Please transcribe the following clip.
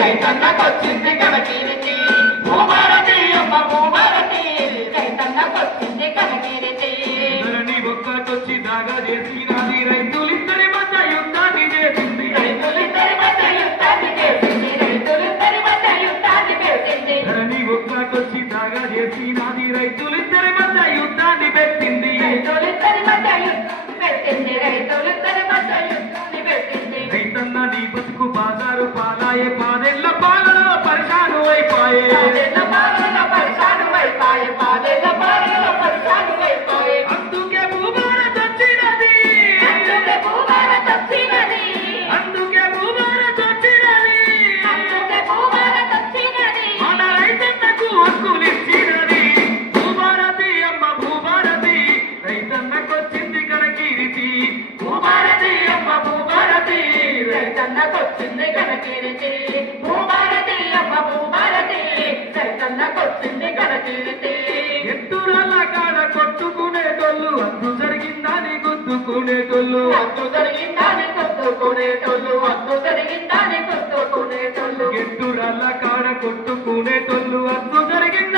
రైతన్నకొచ్చింది కనకీరితి భూభారతి అమ్మ భూభారతి రైతన్నకొచ్చింది కనకీరితి ధరణి ఒక్కటొచ్చి దాగా చేసినది రైతులిద్దరి మధ్య యుద్ధాన్ని చేసింది రైతులిద్దరి మధ్య యుద్ధాన్ని చేసింది రైతులిద్దరి మధ్య యుద్ధాన్ని చేసింది ధరణి ఒక్కటొచ్చి దాగా చేసినది రైతులిద్దరి మధ్య యుద్ధాన్ని పెట్టింది రైతులిద్దరి మధ్య యుద్ధాన్ని పెట్టింది రైతులిద్దరి మధ్య యుద్ధాన్ని పెట్టింది రైతన్న నీ బతుకు బాజారు పాలాయే పాదెళ్ళ పాలలో పరిశాను అయిపోయే అందుకే భూభారత్ వచ్చినది అందుకే భూభారత్ వచ్చినది మన రైతన్నకు హక్కులిచ్చినది భూభారతి అమ్మ భూభారతి రైతన్నకొచ్చింది కనకీరితి భూభారతి అమ్మ భూభారతి రైతన్నకొచ్చింది కనకీరితి భూభారతి అమ్మ భూభారతి రైతన్నకొచ్చింది కనకీరితి ఎత్తురాళ్ళ కాడ కొట్టుకునేటోళ్ళు అందు జరిగిందని గుద్దుకునేటోళ్ళు అందు జరిగిందని గుర్తుకునేటోళ్ళు అందు జరిగిందని గుర్తుకునేటోళ్ళు ఎత్తురాళ్ళ కాడ కొట్టుకునేటోళ్ళు అందు జరిగింది